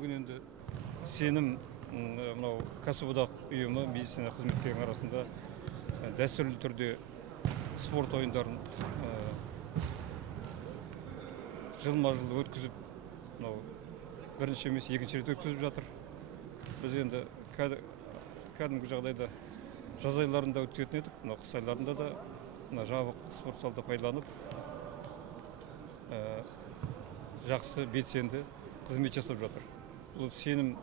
бүгін енді сенім мынау кәсіподақ ұйымы медицина қызметкерінің арасында дәстүрлі түрде спорт ойындарын жылма-жыл өткізіп, мынау бірінші емес екінші рет өткізіп жатыр. Біз енді кәдімгі жағдайда жаз айларында өткізетін едік, мынау қыс айларында да мына жабық спорт залды пайдаланып жақсы белсенді қызмет жасап жатыр. Бұл сенім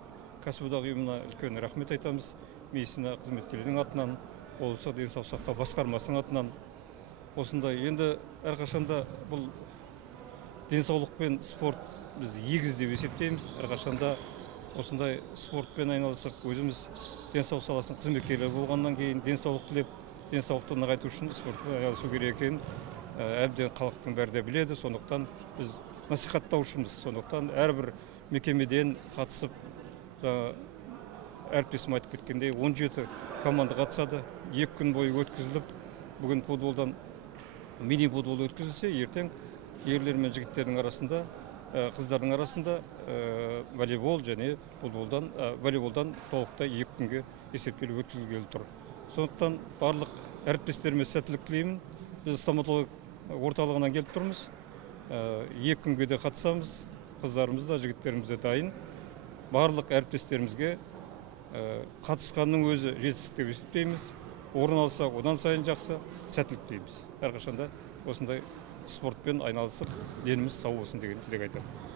кәсіподақ ұйымына үлкен рахмет айтамыз. Медицина қызметкерлерінің атынан, облыстық денсаулық сақтау басқармасының атынан. Осындай енді әрқашанда бұл денсаулық пен спорт біз егіз деп есептейміз. Әрқашанда осындай спортпен айналысып, өзіміз денсаулық саласының қызметкерлері болғаннан кейін денсаулық тілеп, денсаулықты нығайту үшін спортпен айналысу керек екенін әбден халықтың бәрі де біледі. Сондықтан біз насихаттаушымыз. Сондықтан әрбір мекемеден қатысып, әріптесім айтып кеткендей 17 команда қатысады. 2 күн бойы өткізіліп, бүгін футболдан мини футбол өткізілсе, ертең ерлер мен жігіттердің арасында, қыздардың арасында волейбол және волейболдан толықтай 2 күнге есептеліп өткізілгелі тұр. Сондықтан барлық әріптестеріме сәттілік тілеймін. Біз стоматолог орталығынан келіп тұрмыз. 2 күнге де қатысамыз. Қыздарымыз да, жігіттеріміз де дайын. Барлық әріптестерімізге қатысқанның өзі жетістік деп есептейміз. Орын алса, одан сайын жақсы, сәттілік тілейміз. Әрқашанда осындай спортпен айналысып, деніміз сау болсын деген тілек айтамын.